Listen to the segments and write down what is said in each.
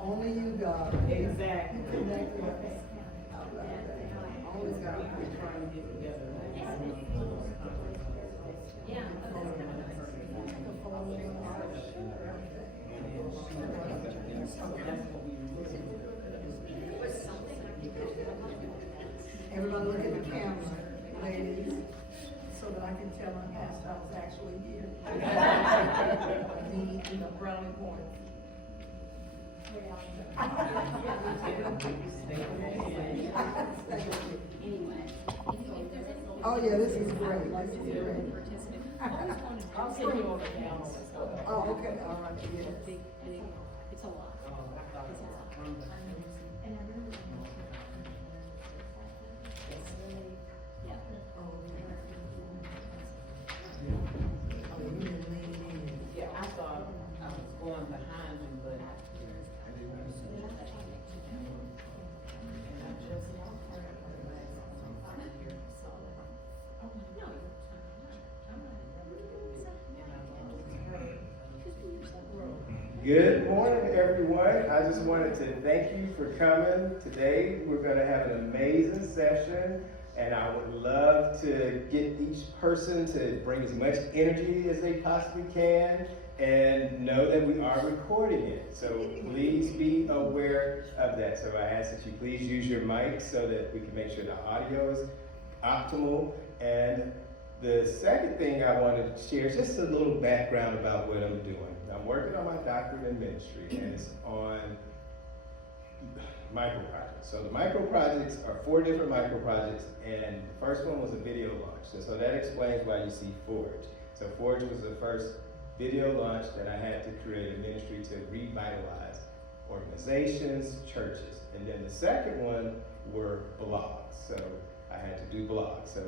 Only you, God. Exactly. Connected us. I love that. Always God. We're trying to get together. Yeah. Everybody look at the camera, ladies, so that I can tell my pastor I was actually here. Me in the brownie point. Oh yeah, this is great. This is great. I'll send you over now. Oh, okay, all right, yes. It's a lot. Yeah, I thought I was going behind him, but. Good morning, everyone. I just wanted to thank you for coming. Today, we're going to have an amazing session, and I would love to get each person to bring as much energy as they possibly can, and know that we are recording it. So please be aware of that. So I ask that you please use your mic so that we can make sure the audio is optimal. And the second thing I want to share is just a little background about what I'm doing. I'm working on my doctorate in ministry, and it's on micro projects. So the micro projects are 4 different micro projects, and the first one was a video launch. So that explains why you see Forge. So Forge was the first video launch that I had to create a ministry to revitalize organizations, churches. And then the second one were blogs. So I had to do blogs. So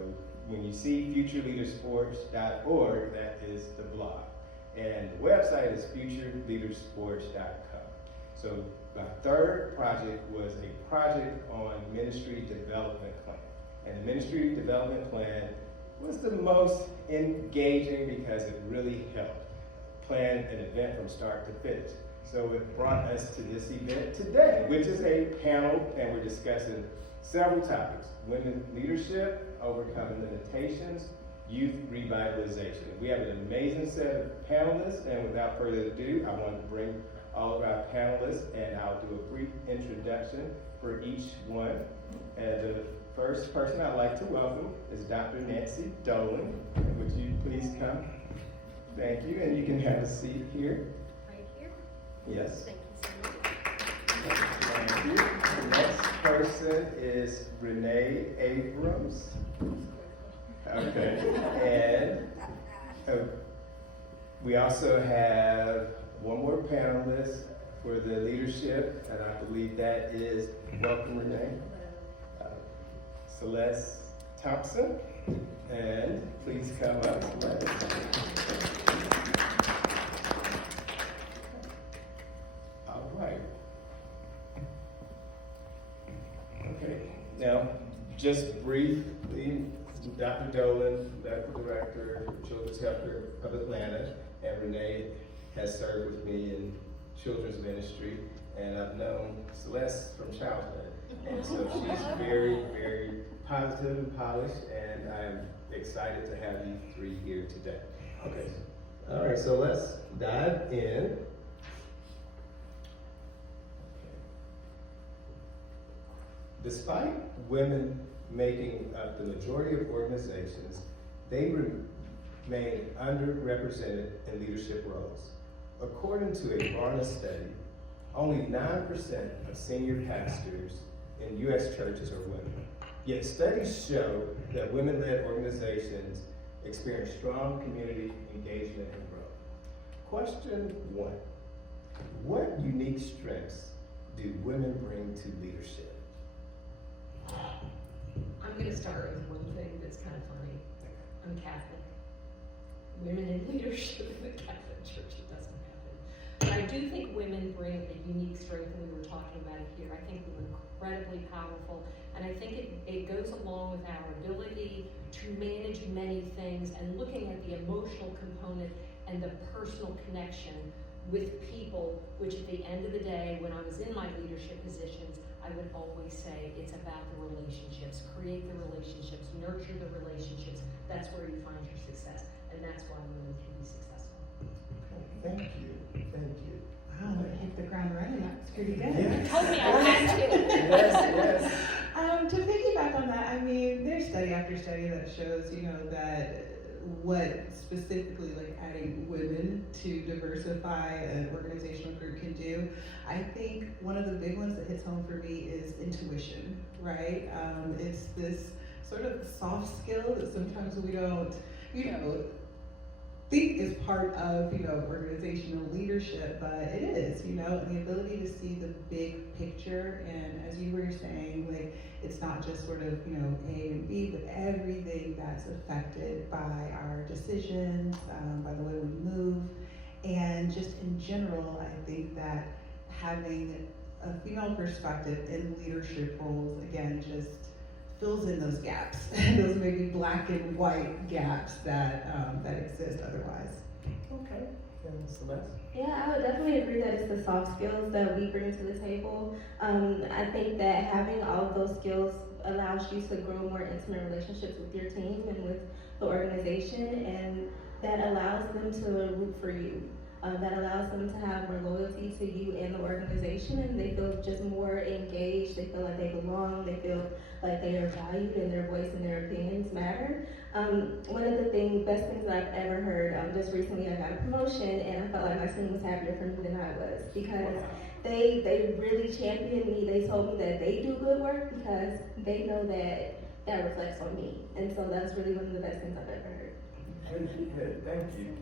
when you see futureleadersports.org, that is the blog. And the website is futureleadersports.com. So my third project was a project on ministry development plan. And the ministry development plan was the most engaging because it really helped plan an event from start to finish. So it brought us to this event today, which is a panel, and we're discussing several topics: women leadership, overcoming limitations, youth revitalization. We have an amazing set of panelists, and without further ado, I want to bring all of our panelists, and I'll do a brief introduction for each one. And the first person I'd like to welcome is Dr. Nancy Dolan. Would you please come? Thank you, and you can have a seat here. Right here? Yes. Thank you so much. Thank you. The next person is Renee Abrams. Okay, and we also have one more panelist for the leadership, and I believe that is, welcome Renee, Celeste Thompson, and please come up, Celeste. All right. Okay, now, just briefly, Dr. Dolan, Medical Director, Children's Healthcare of Atlanta, and Renee has served with me in children's ministry, and I've known Celeste from childhood, and so she's very, very positive and polished, and I'm excited to have you 3 here today. Okay, all right, so let's dive in. Despite women making up the majority of organizations, they remain underrepresented in leadership roles. According to a Barna study, only 9% of senior pastors in U.S. churches are women. Yet studies show that women-led organizations experience strong community engagement and growth. Question 1, what unique strengths do women bring to leadership? I'm going to start with one thing that's kind of funny. I'm Catholic. Women in leadership in the Catholic Church, it doesn't happen. But I do think women bring a unique strength, and we were talking about it here. I think we're incredibly powerful, and I think it goes along with our ability to manage many things and looking at the emotional component and the personal connection with people, which at the end of the day, when I was in my leadership positions, I would always say it's about the relationships. Create the relationships, nurture the relationships. That's where you find your success, and that's why women can be successful. Thank you, thank you. Wow, I hit the ground running. That's pretty good. Yeah. You told me I had to. Yes, yes. To piggyback on that, I mean, there's study after study that shows, you know, that what specifically like adding women to diversify an organizational group can do. I think one of the big ones that hits home for me is intuition, right? It's this sort of soft skill that sometimes we don't, you know, think is part of, you know, organizational leadership, but it is, you know, the ability to see the big picture. And as you were saying, like, it's not just sort of, you know, A and B, but everything that's affected by our decisions, by the way we move. And just in general, I think that having a female perspective in leadership roles, again, just fills in those gaps, those maybe black and white gaps that that exist otherwise. Okay, and Celeste? Yeah, I would definitely agree that it's the soft skills that we bring to the table. I think that having all of those skills allows you to grow more intimate relationships with your team and with the organization, and that allows them to root for you. That allows them to have more loyalty to you and the organization, and they feel just more engaged. They feel like they belong. They feel like they are valued, and their voice and their opinions matter. One of the best things that I've ever heard, just recently I got a promotion, and I felt like my team was happier for me than I was, because they really championed me. They told me that they do good work because they know that that reflects on me. And so that's really one of the best things I've ever heard. Good, thank you.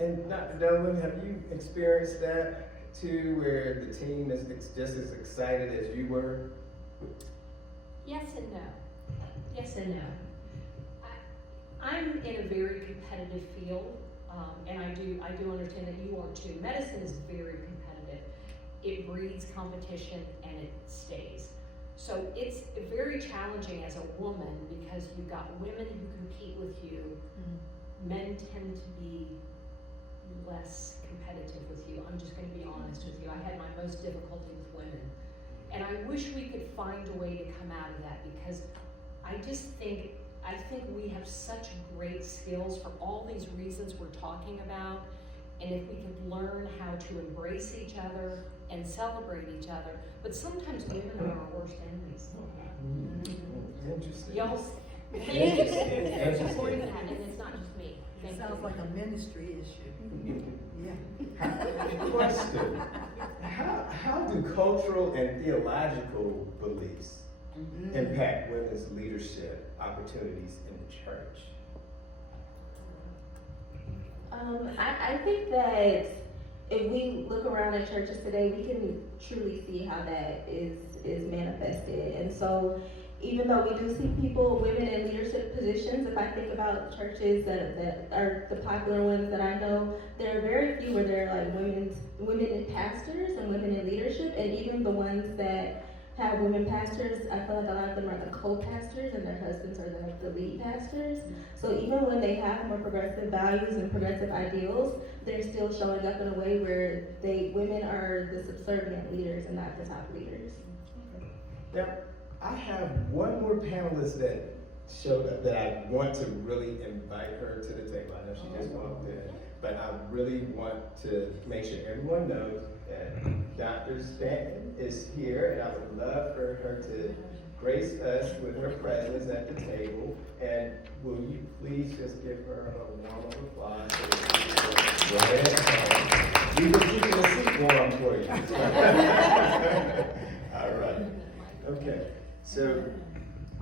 And Dr. Dolan, have you experienced that too, where the team is just as excited as you were? Yes and no. Yes and no. I'm in a very competitive field, and I do understand that you are too. Medicine is very competitive. It breeds competition and it stays. So it's very challenging as a woman because you've got women who compete with you. Men tend to be less competitive with you. I'm just going to be honest with you. I had my most difficulty with women. And I wish we could find a way to come out of that, because I think we have such great skills for all these reasons we're talking about. And if we could learn how to embrace each other and celebrate each other, but sometimes women are our worst enemies. Interesting. Y'all, Interesting. supporting that, and it's not just me. It sounds like a ministry issue. Yeah. Question. How do cultural and theological beliefs impact women's leadership opportunities in the church? I think that if we look around at churches today, we can truly see how that is manifested. And so even though we do see women in leadership positions, if I think about churches that are the popular ones that I know, there are very few where there are like women pastors and women in leadership, and even the ones that have women pastors, I feel like a lot of them are the co-pastors and their husbands are the lead pastors. So even when they have more progressive values and progressive ideals, they're still showing up in a way where women are the subservient leaders and not the top leaders. Now, I have one more panelist that showed up that I want to really invite her to the table. I know she just walked in, but I really want to make sure everyone knows that Dr. Stanton is here, and I would love for her to grace us with her presence at the table. And will you please just give her a warm applause? Go ahead. We will keep the seat warm for you. All right. Okay. So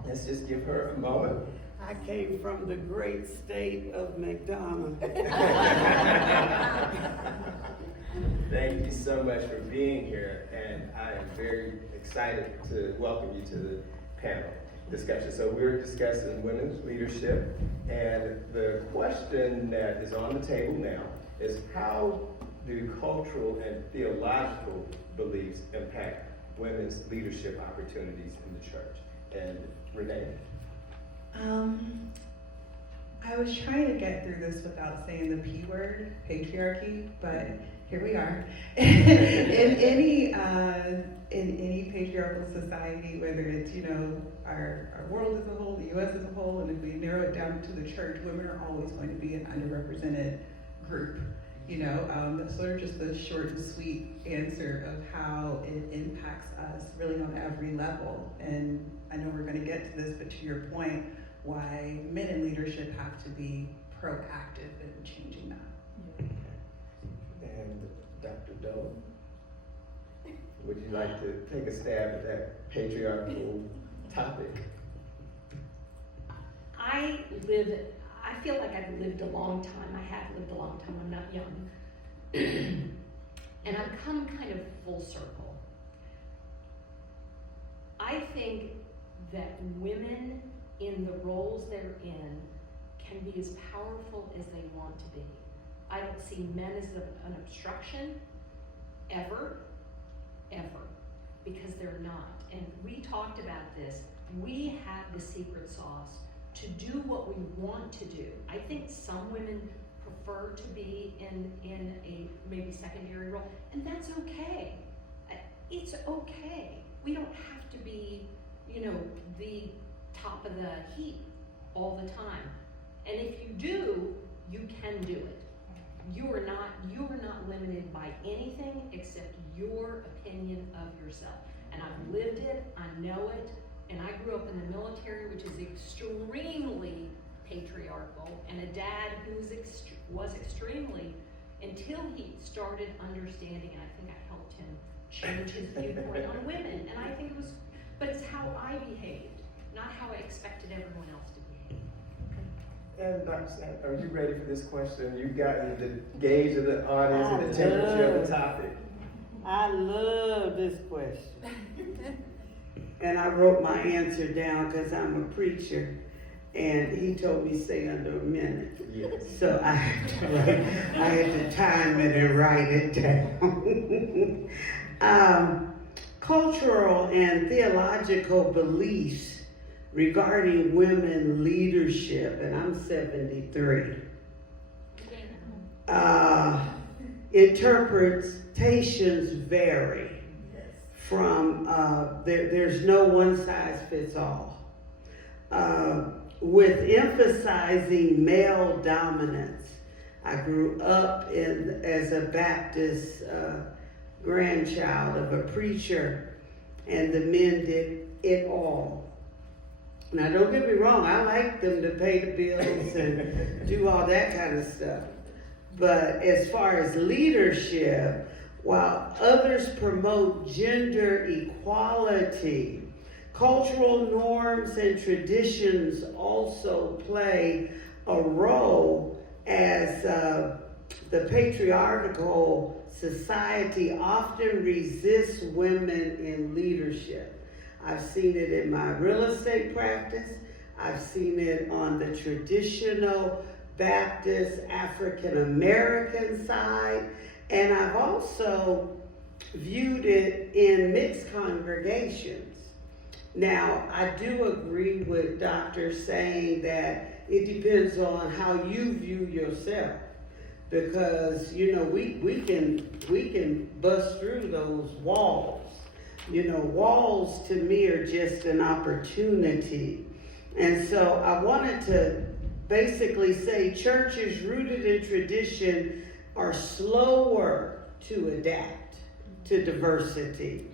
let's just give her a moment. I came from the great state of McDonough. Thank you so much for being here, and I am very excited to welcome you to the panel discussion. So we're discussing women's leadership, and the question that is on the table now is, how do cultural and theological beliefs impact women's leadership opportunities in the church? And Renee? I was trying to get through this without saying the P word, patriarchy, but here we are. In any patriarchal society, whether it's, our world as a whole, the US as a whole, and if we narrow it down to the church, women are always going to be an underrepresented group. That's sort of just the short and sweet answer of how it impacts us really on every level. And I know we're gonna get to this, but to your point, why men in leadership have to be proactive in changing that. And Dr. Doe, would you like to take a stab at that patriarchal topic? I feel like I've lived a long time. I have lived a long time. I'm not young. And I've come kind of full circle. I think that women in the roles they're in can be as powerful as they want to be. I don't see men as an obstruction, ever, because they're not. And we talked about this. We have the secret sauce to do what we want to do. I think some women prefer to be in a maybe secondary role, and that's okay. It's okay. We don't have to be, the top of the heap all the time. And if you do, you can do it. You are not limited by anything except your opinion of yourself. And I've lived it, I know it, and I grew up in the military, which is extremely patriarchal, and a dad who was extremely, until he started understanding, and I think I helped him change his viewpoint on women, and I think but it's how I behaved, not how I expected everyone else to behave. And Dr. Sam, are you ready for this question? You've gotten the gauge of the audience and the temperature of the topic. I love this question. And I wrote my answer down because I'm a preacher, and he told me stay under a minute. Yes. So I had to time it and write it down. Cultural and theological beliefs regarding women leadership, and I'm 73. Interpretations vary. From there's no one size fits all. With emphasizing male dominance, I grew up as a Baptist grandchild of a preacher, and the men did it all. Now, don't get me wrong, I like them to pay the bills and do all that kind of stuff. But as far as leadership, while others promote gender equality, cultural norms and traditions also play a role as the patriarchal society often resists women in leadership. I've seen it in my real estate practice. I've seen it on the traditional Baptist African American side. And I've also viewed it in mixed congregations. Now, I do agree with doctors saying that it depends on how you view yourself. Because, we can bust through those walls. Walls to me are just an opportunity. And so I wanted to basically say churches rooted in tradition are slower to adapt to diversity.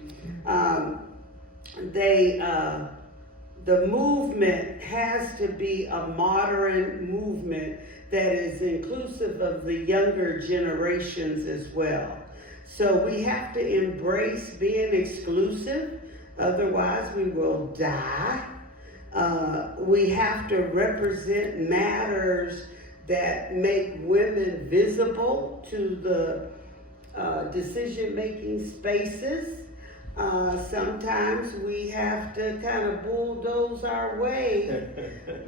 The movement has to be a modern movement that is inclusive of the younger generations as well. So we have to embrace being exclusive, otherwise we will die. We have to represent matters that make women visible to the decision-making spaces. Sometimes we have to kind of bulldoze our way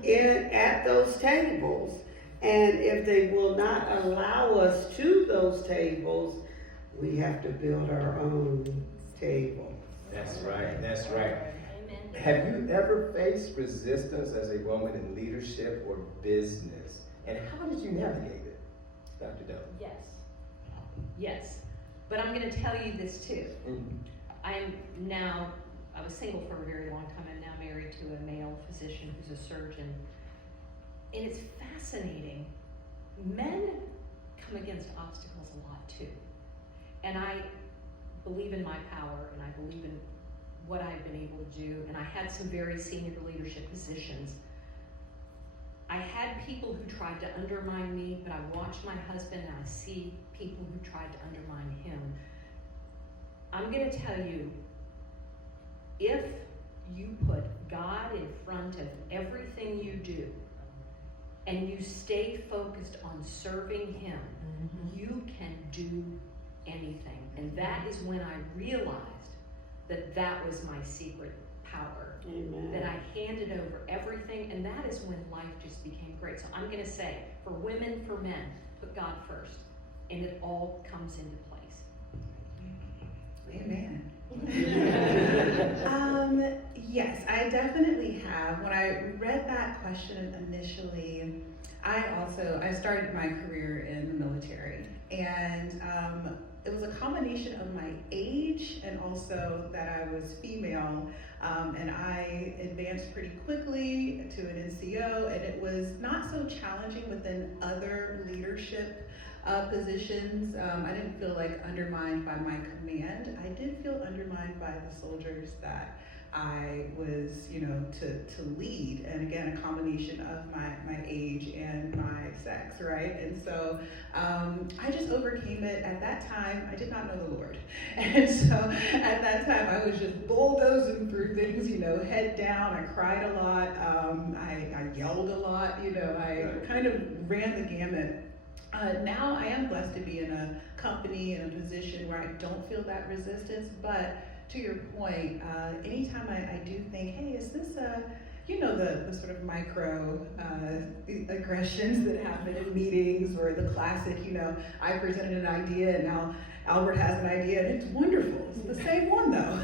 at those tables. And if they will not allow us to those tables, we have to build our own table. That's right, that's right. Amen. Have you ever faced resistance as a woman in leadership or business? And how did you navigate it, Dr. Doe? Yes. But I'm gonna tell you this too. I was single for a very long time. I'm now married to a male physician who's a surgeon. And it's fascinating. Men come against obstacles a lot too. And I believe in my power, and I believe in what I've been able to do. And I had some very senior leadership positions. I had people who tried to undermine me, but I watched my husband and I see people who tried to undermine him. I'm gonna tell you, if you put God in front of everything you do, and you stay focused on serving Him, you can do anything. And that is when I realized that that was my secret power. Amen. That I handed over everything, and that is when life just became great. So I'm going to say, for women, for men, put God first, and it all comes into place. Amen. Yes, I definitely have. When I read that question initially, I started my career in the military, and it was a combination of my age and also that I was female, and I advanced pretty quickly to an NCO, and it was not so challenging within other leadership positions. I didn't feel like undermined by my command. I did feel undermined by the soldiers that I was, to lead. And again, a combination of my age and my sex, right? And so I just overcame it. At that time, I did not know the Lord. And so at that time, I was just bulldozing through things, head down. I cried a lot. I yelled a lot. I kind of ran the gamut. Now I am blessed to be in a company, in a position where I don't feel that resistance, but to your point, anytime I do think, hey, is this the sort of micro aggressions that happen in meetings, or the classic, I presented an idea and now Albert has an idea and it's wonderful. It's the same one though,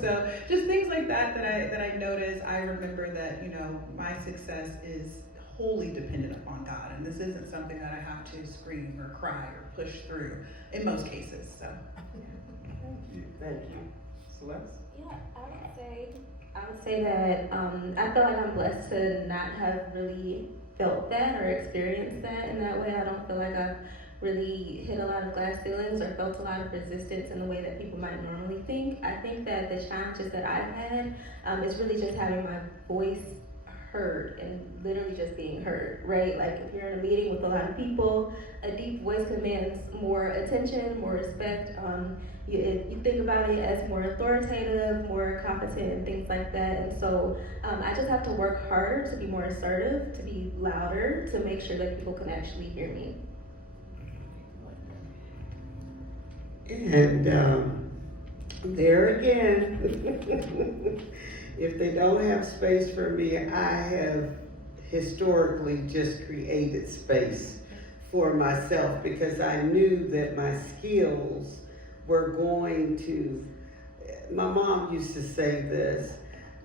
So just things like that I notice. I remember that, my success is wholly dependent upon God, and this isn't something that I have to scream or cry or push through in most cases. So, Thank you. Celeste? Yeah, I would say that I feel like I'm blessed to not have really felt that or experienced that in that way. I don't feel like I've really hit a lot of glass ceilings or felt a lot of resistance in the way that people might normally think. I think that the challenges that I've had is really just having my voice heard and literally just being heard, right? Like if you're in a meeting with a lot of people, a deep voice commands more attention, more respect. You think about it as more authoritative, more competent, and things like that. And so I just have to work harder to be more assertive, to be louder, to make sure that people can actually hear me. And there again, if they don't have space for me, I have historically just created space for myself because I knew that my skills were going to, my mom used to say this,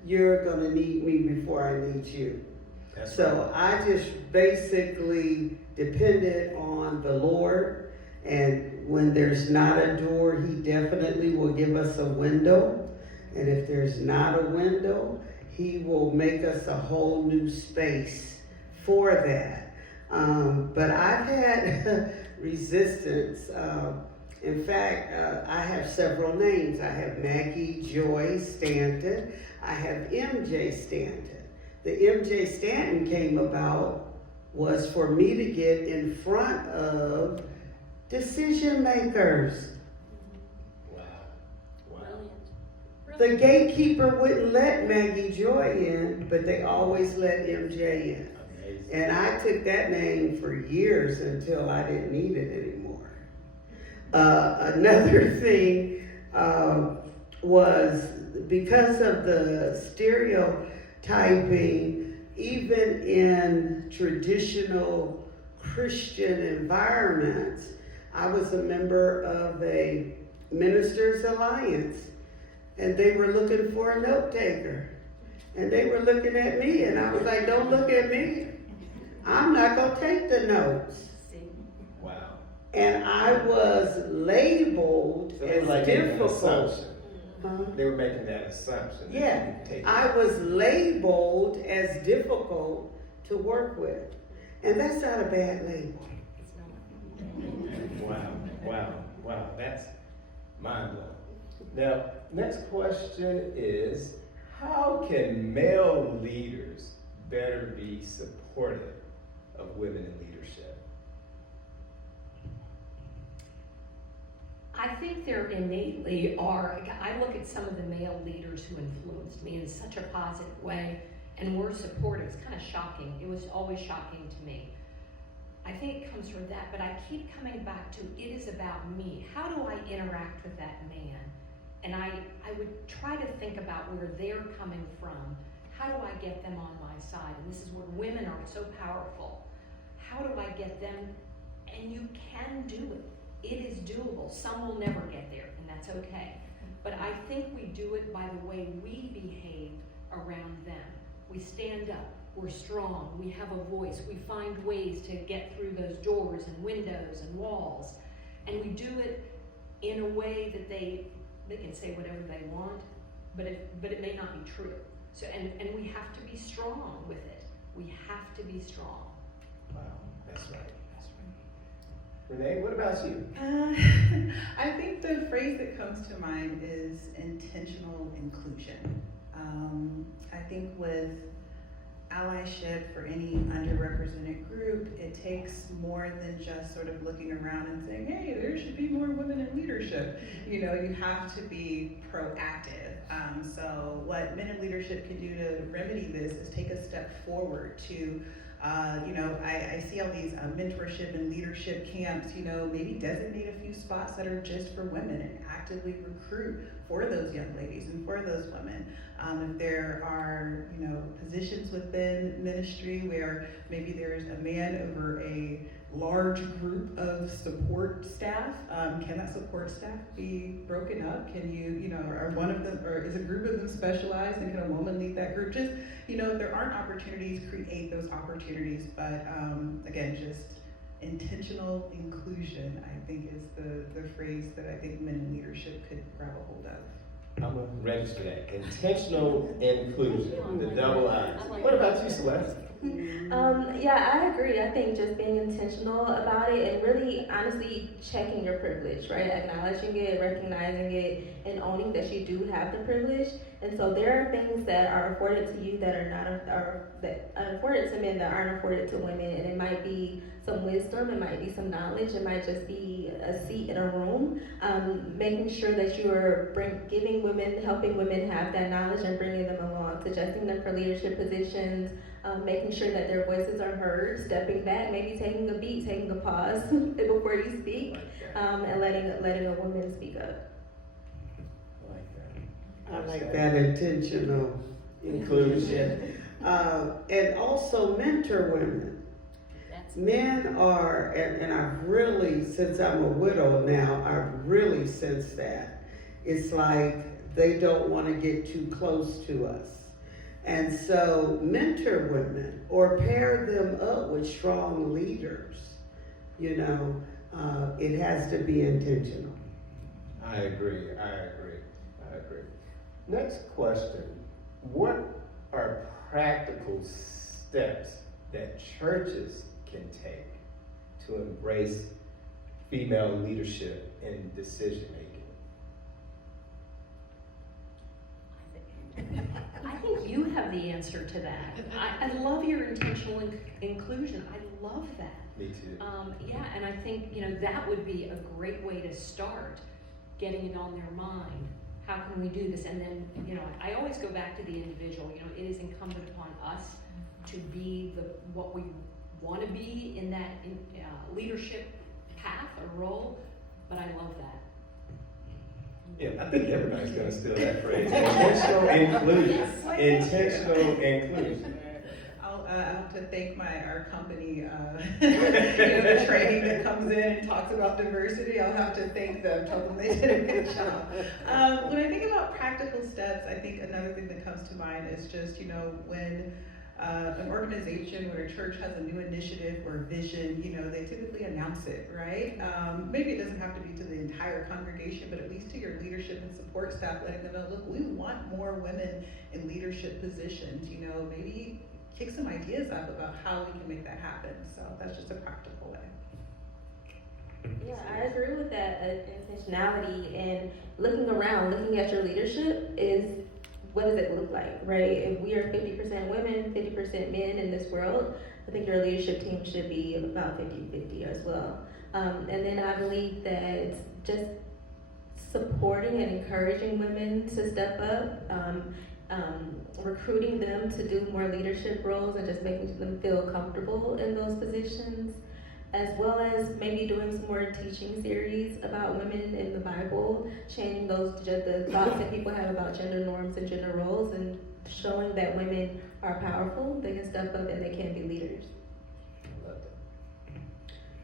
you're gonna need me before I need you. That's So I just basically depended on the Lord, and when there's not a door, He definitely will give us a window. And if there's not a window, He will make us a whole new space for that. But I've had resistance. In fact, I have several names. I have Maggie Joy Stanton. I have MJ Stanton. The MJ Stanton came about was for me to get in front of decision makers. Wow. The gatekeeper wouldn't let Maggie Joy in, but they always let MJ in. Amazing. And I took that name for years until I didn't need it anymore. Another thing was because of the stereotyping, even in traditional Christian environments, I was a member of a Ministers Alliance, and they were looking for a note taker. And they were looking at me, and I was like, don't look at me. I'm not going to take the notes. Wow. and I was labeled So they were as like making an difficult. assumption. Huh? They were making that assumption. that Yeah, you could take I it. was labeled as difficult to work with, and that's not a bad label. Wow, that's mind blowing. Now, next question is, how can male leaders better be supportive of women in leadership? I think there innately are, I look at some of the male leaders who influenced me in such a positive way and were supportive. It's kind of shocking. It was always shocking to me. I think it comes from that, but I keep coming back to it is about me. How do I interact with that man? And I would try to think about where they're coming from. How do I get them on my side? And this is where women are so powerful. How do I get them? And you can do it. It is doable. Some will never get there, and that's okay. But I think we do it by the way we behave around them. We stand up, we're strong, we have a voice, we find ways to get through those doors and windows and walls. And we do it in a way that they can say whatever they want, but it may not be true. So and we have to be strong with it. We have to be strong. Wow, that's right. Renee, what about you? I think the phrase that comes to mind is intentional inclusion. I think with allyship for any underrepresented group, it takes more than just sort of looking around and saying, hey, there should be more women in leadership. You know, you have to be proactive. So what Men in Leadership can do to remedy this is take a step forward to I see all these mentorship and leadership camps, maybe designate a few spots that are just for women and actively recruit for those young ladies and for those women. If there are, positions within ministry where maybe there's a man over a large group of support staff, can that support staff be broken up? Can are one of them, or is a group of them specialized, and can a woman lead that group? Just, if there aren't opportunities, create those opportunities. But again, just intentional inclusion, I think, is the phrase that I think Men in Leadership could grab a hold of. I'm gonna register that. Intentional inclusion, the double I's. What about you, Celeste? Yeah, I agree. I think just being intentional about it and really honestly checking your privilege, right? Acknowledging it, recognizing it, and owning that you do have the privilege. And so there are things that are afforded to you that are afforded to men that aren't afforded to women. And it might be some wisdom, it might be some knowledge, it might just be a seat in a room. Making sure that you are helping women have that knowledge and bringing them along, suggesting them for leadership positions, making sure that their voices are heard, stepping back, maybe taking a beat, taking a pause before you speak, and letting a woman speak up. I like that intentional inclusion. And also mentor women. Men are, and I've really, since I'm a widow now, I've really sensed that. It's like they don't want to get too close to us. And so mentor women or pair them up with strong leaders. It has to be intentional. I agree. Next question. What are practical steps that churches can take to embrace female leadership in decision making? I think you have the answer to that. I love your intentional inclusion. I love that. Me too. And I think, that would be a great way to start getting it on their mind. How can we do this? And then, I always go back to the individual. It is incumbent upon us to be what we want to be in that leadership path or role, but I love that. Yeah, I think everybody's going to steal that phrase. Intentional inclusion. Intentional inclusion. I have to thank our company, the training that comes in and talks about diversity. I'll have to thank them, tell them they did a good job. When I think about practical steps, I think another thing that comes to mind is just, when An organization or a church has a new initiative or vision, they typically announce it, right? Maybe it doesn't have to be to the entire congregation, but at least to your leadership and support staff, letting them know, look, we want more women in leadership positions, maybe kick some ideas up about how we can make that happen. So that's just a practical way. Yeah, I agree with that intentionality and looking around, looking at your leadership is, what does it look like, right? If we are 50% women, 50% men in this world, I think your leadership team should be about 50-50 as well. And then I believe that it's just supporting and encouraging women to step up, recruiting them to do more leadership roles and just making them feel comfortable in those positions, as well as maybe doing some more teaching series about women in the Bible, changing the thoughts that people have about gender norms and gender roles, and showing that women are powerful, they can step up, and they can be leaders.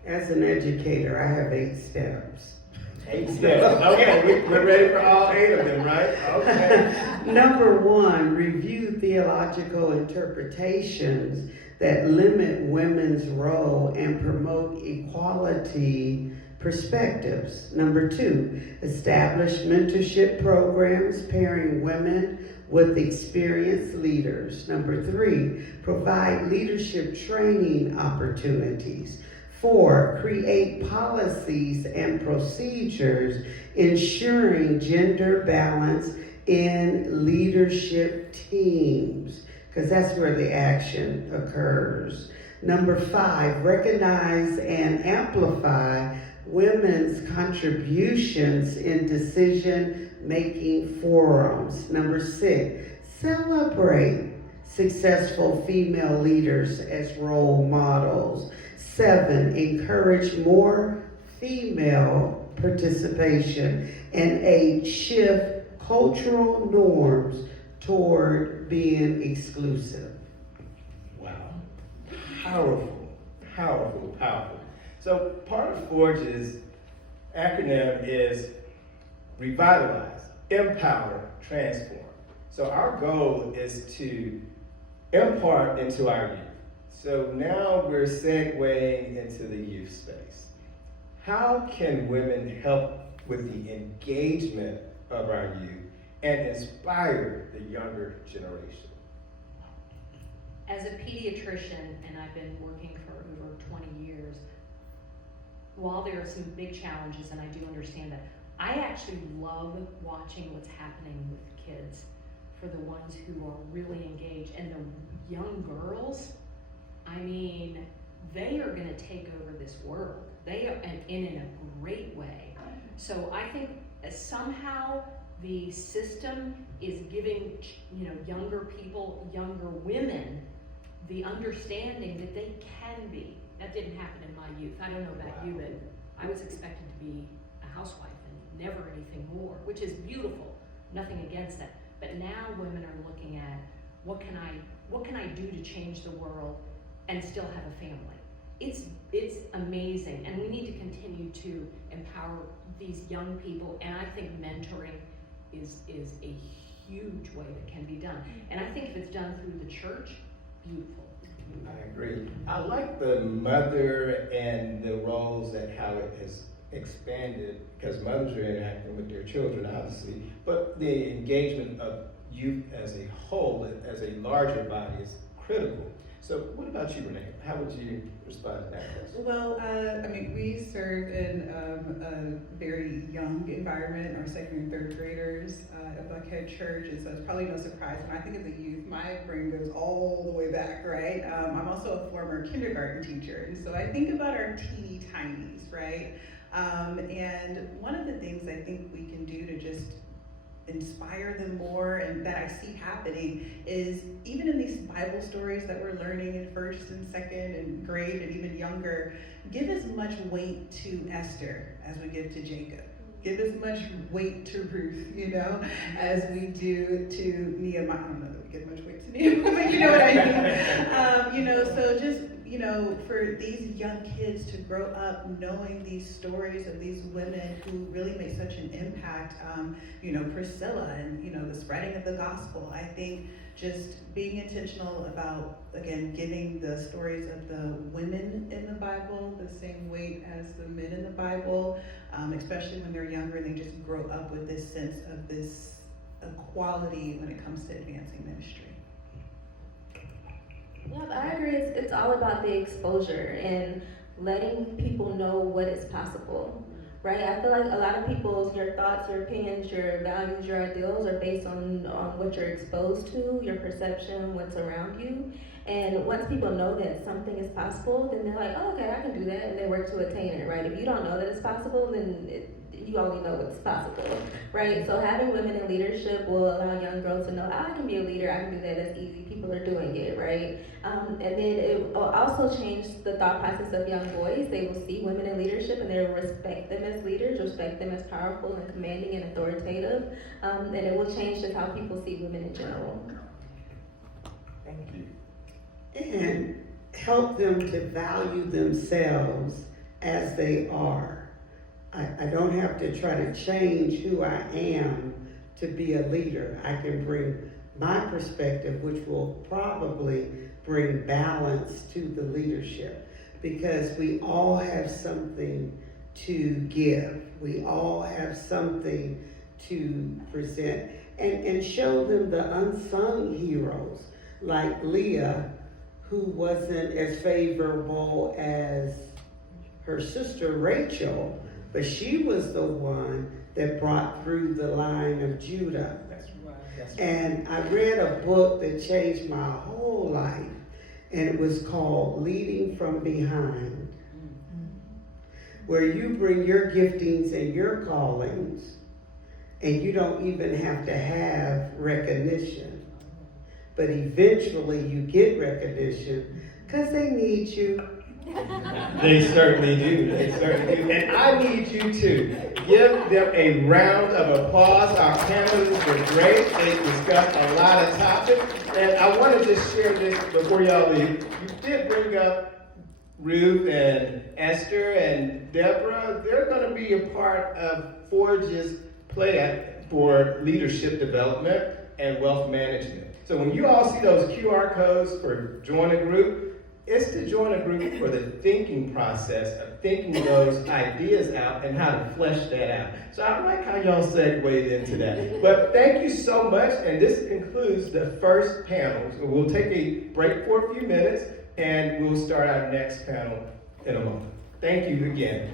As an educator, I have 8 steps. 8 steps. Okay, we're ready for all 8 of them, right? Okay. Number 1, review theological interpretations that limit women's role and promote equality perspectives. Number 2, establish mentorship programs pairing women with experienced leaders. Number 3, provide leadership training opportunities. 4, create policies and procedures ensuring gender balance in leadership teams, because that's where the action occurs. Number 5, recognize and amplify women's contributions in decision-making forums. Number 6, celebrate successful female leaders as role models. 7, encourage more female participation. And 8, shift cultural norms toward being exclusive. Wow. Powerful, powerful, powerful. So part of Forge's acronym is Revitalize, Empower, Transform. So our goal is to impart into our youth. So now we're segueing into the youth space. How can women help with the engagement of our youth and inspire the younger generation? As a pediatrician, and I've been working for over 20 years, while there are some big challenges, and I do understand that, I actually love watching what's happening with kids, for the ones who are really engaged. And the young girls, I mean, they are gonna take over this world. They are, and in a great way. So I think somehow the system is giving, younger people, younger women, the understanding that they can be. That didn't happen in my youth. I don't know about you, but I was expected to be a housewife and never anything more, which is beautiful. Nothing against that. But now women are looking at what can I do to change the world and still have a family. It's amazing, and we need to continue to empower these young people, and I think mentoring is a huge way that can be done. And I think if it's done through the church, beautiful. I agree. I like the mother and the roles and how it has expanded, because mothers are interacting with their children, obviously, but the engagement of youth as a whole, as a larger body, is critical. So what about you, Renee? How would you respond to that question? Well, we serve in a very young environment. Our second and third graders at Buckhead Church, and so it's probably no surprise when I think of the youth, my brain goes all the way back, right? I'm also a former kindergarten teacher, and so I think about our teeny tinies, right? And one of the things I think we can do to just inspire them more, and that I see happening, is even in these Bible stories that we're learning in first and second and grade and even younger, give as much weight to Esther as we give to Jacob. Give as much weight to Ruth, as we do to Nehemiah. I don't know that we give much weight to Nehemiah, but you know what I mean. So just you know, for these young kids to grow up knowing these stories of these women who really made such an impact, you know, Priscilla and, you know, the spreading of the gospel. I think just being intentional about, again, giving the stories of the women in the Bible the same weight as the men in the Bible, especially when they're younger and they just grow up with this sense of this equality when it comes to advancing ministry. Yeah, I agree. It's all about the exposure and letting people know what is possible, right? I feel like a lot of people's, your thoughts, your opinions, your values, your ideals are based on what you're exposed to, your perception, what's around you. And once people know that something is possible, then they're like, oh, okay, I can do that, and they work to attain it, right? If you don't know that it's possible, then you only know what's possible, right? So having women in leadership will allow young girls to know, oh, I can be a leader, I can do that, that's easy, people are doing it, right? And then it will also change the thought process of young boys. They will see women in leadership and they will respect them as leaders, respect them as powerful and commanding and authoritative, and it will change just how people see women in general. Thank you. And help them to value themselves as they are. I don't have to try to change who I am to be a leader. I can bring my perspective, which will probably bring balance to the leadership, because we all have something to give. We all have something to present, and show them the unsung heroes like Leah, who wasn't as favorable as her sister Rachel, but she was the one that brought through the line of Judah. That's right. That's right. And I read a book that changed my whole life, and it was called Leading from Behind, where you bring your giftings and your callings, and you don't even have to have recognition. But eventually you get recognition because they need you. They certainly do. They certainly do. And I need you to give them a round of applause. Our panelists were great. They discussed a lot of topics. And I want to just share this before y'all leave. You did bring up Ruth and Esther and Deborah. They're going to be a part of Forge's plan for leadership development and wealth management. So when you all see those QR codes for join a group, it's to join a group for the thinking process of thinking those ideas out and how to flesh that out. So I like how y'all segued into that. But thank you so much, and this concludes the first panel. So we'll take a break for a few minutes, and we'll start our next panel in a moment. Thank you again.